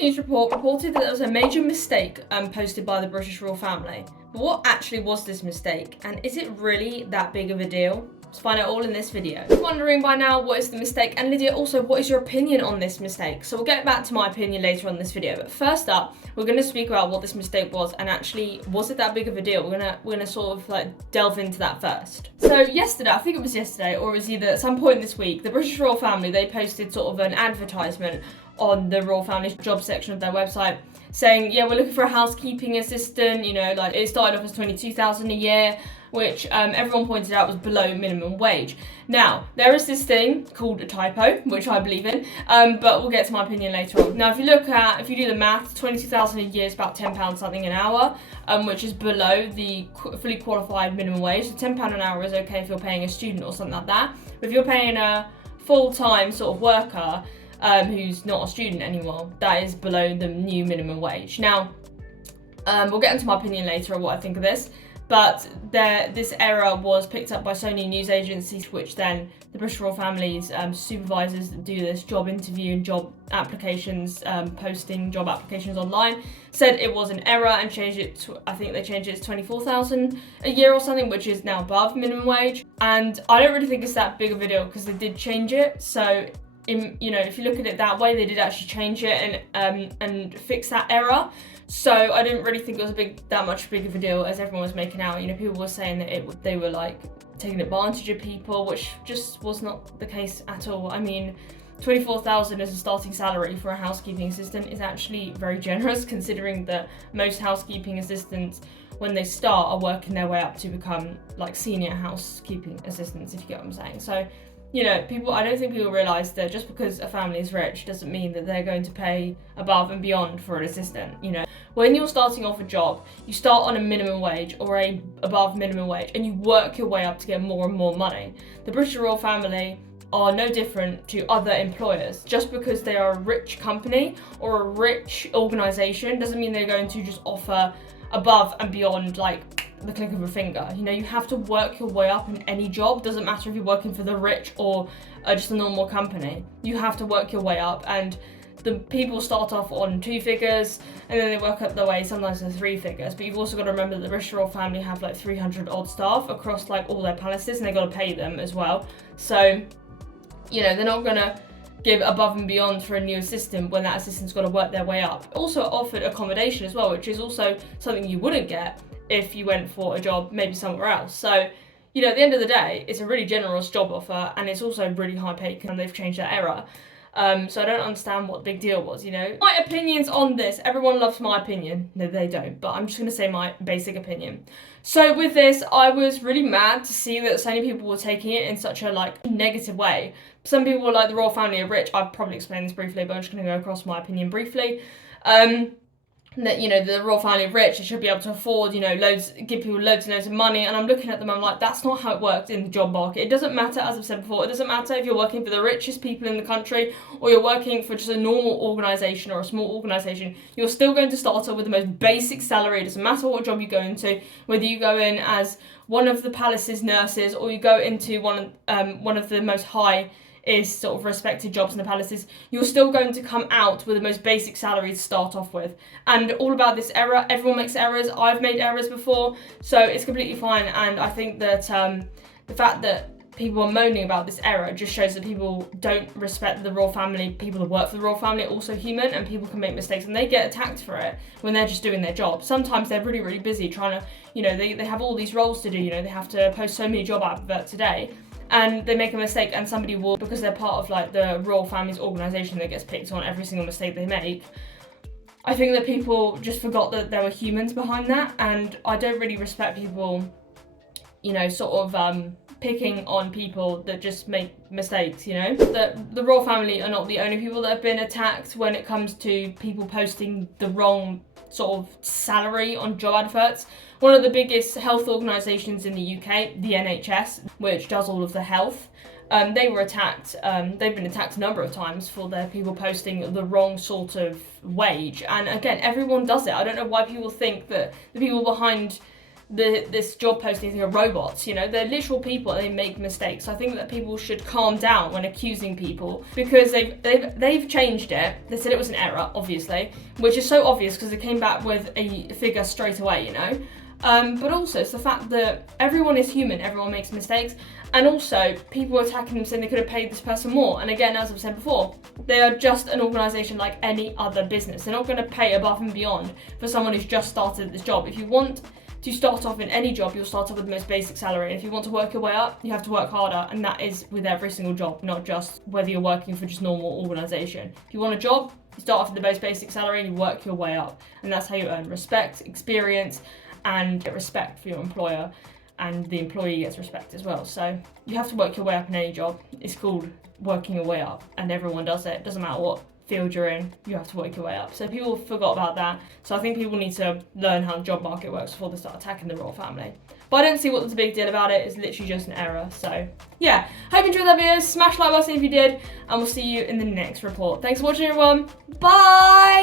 news report reported that there was a major mistake posted by the British royal family. But what actually was this mistake, and is it really that big of a deal? Let's find out all in this video. If you're wondering by now what is the mistake, and Lydia, also what is your opinion on this mistake? So we'll get back to my opinion later on in this video, but first up, we're going to speak about what this mistake was, and actually, was it that big of a deal? We're gonna sort of like delve into that first. So yesterday, I think it was yesterday, or it was either at some point this week, the British royal family, they posted sort of an advertisement on the royal family's job section of their website saying, yeah, we're looking for a housekeeping assistant, you know, like it started off as 22,000 a year, which everyone pointed out was below minimum wage. Now, there is this thing called a typo, which I believe in, but we'll get to my opinion later on. Now, if you do the math, 22,000 a year is about £10 something an hour, which is below the fully qualified minimum wage. So £10 an hour is okay if you're paying a student or something like that. But if you're paying a full-time sort of worker, who's not a student anymore, that is below the new minimum wage. Now, we'll get into my opinion later on what I think of this, but this error was picked up by Sony news agencies, which then the British royal family's supervisors that do this job interview and job applications, posting job applications online, said it was an error and changed it to, I think they changed it to 24,000 a year or something, which is now above minimum wage. And I don't really think it's that big of a deal because they did change it. So if you look at it that way, they did actually change it and fix that error. So I didn't really think it was that much big of a deal as everyone was making out. You know, people were saying that they were like taking advantage of people, which just was not the case at all. I mean, 24,000 as a starting salary for a housekeeping assistant is actually very generous, considering that most housekeeping assistants, when they start, are working their way up to become like senior housekeeping assistants, if you get what I'm saying. So, you know, I don't think people realise that just because a family is rich doesn't mean that they're going to pay above and beyond for an assistant, you know. When you're starting off a job, you start on a minimum wage or above minimum wage, and you work your way up to get more and more money. The British royal family are no different to other employers. Just because they are a rich company or a rich organisation doesn't mean they're going to just offer above and beyond like the click of a finger. You know, you have to work your way up in any job. Doesn't matter if you're working for the rich or just a normal company. You have to work your way up, and the people start off on 2 figures and then they work up their way sometimes to 3 figures. But you've also got to remember that the British royal family have like 300 odd staff across like all their palaces, and they've got to pay them as well. So, you know, they're not gonna give above and beyond for a new assistant when that assistant's got to work their way up. Also offered accommodation as well, which is also something you wouldn't get if you went for a job maybe somewhere else. So, you know, at the end of the day, it's a really generous job offer, and it's also really high paid, and they've changed that error. So I don't understand what the big deal was, you know. My opinions on this, everyone loves my opinion. No, they don't, but I'm just going to say my basic opinion. So with this, I was really mad to see that so many people were taking it in such a like negative way. Some people were like, the royal family are rich. I've probably explained this briefly, but I'm just going to go across my opinion briefly. That, you know, the royal family are rich, they should be able to afford, you know, give people loads and loads of money. And I'm looking at them, I'm like, that's not how it works in the job market. It doesn't matter, as I've said before, it doesn't matter if you're working for the richest people in the country or you're working for just a normal organisation or a small organisation. You're still going to start off with the most basic salary. It doesn't matter what job you go into, whether you go in as one of the palace's nurses or you go into one of the most high is sort of respected jobs in the palaces, you're still going to come out with the most basic salary to start off with. And all about this error, everyone makes errors, I've made errors before, so it's completely fine. And I think that the fact that people are moaning about this error just shows that people don't respect the royal family. People that work for the royal family are also human, and people can make mistakes and they get attacked for it when they're just doing their job. Sometimes they're really, really busy trying to, you know, they have all these roles to do, you know, they have to post so many job adverts a day, and they make a mistake, and somebody will, because they're part of like the royal family's organisation that gets picked on every single mistake they make. I think that people just forgot that there were humans behind that, and I don't really respect people, you know, sort of picking on people that just make mistakes, you know. The royal family are not the only people that have been attacked when it comes to people posting the wrong sort of salary on job adverts. One of the biggest health organisations in the UK, the NHS, which does all of the health, they were attacked. They've been attacked a number of times for their people posting the wrong sort of wage. And again, everyone does it. I don't know why people think that the people behind this job posting are robots. You know, they're literal people and they make mistakes. So I think that people should calm down when accusing people, because they've changed it. They said it was an error, obviously, which is so obvious because they came back with a figure straight away, you know. But also it's the fact that everyone is human, everyone makes mistakes, and also people are attacking them saying they could have paid this person more. And again, as I've said before, they are just an organisation like any other business. They're not going to pay above and beyond for someone who's just started this job. If you want to start off in any job, you'll start off with the most basic salary. And if you want to work your way up, you have to work harder, and that is with every single job, not just whether you're working for just normal organisation. If you want a job, you start off with the most basic salary and you work your way up, and that's how you earn respect, experience, and get respect for your employer, and the employee gets respect as well. So you have to work your way up in any job. It's called working your way up, and everyone does it. It doesn't matter what field you're in, you have to work your way up. So people forgot about that. So I think people need to learn how the job market works before they start attacking the royal family. But I don't see what there's a big deal about it. It's literally just an error. So yeah, hope you enjoyed that video. Smash the like button if you did, and we'll see you in the next report. Thanks for watching, everyone. Bye!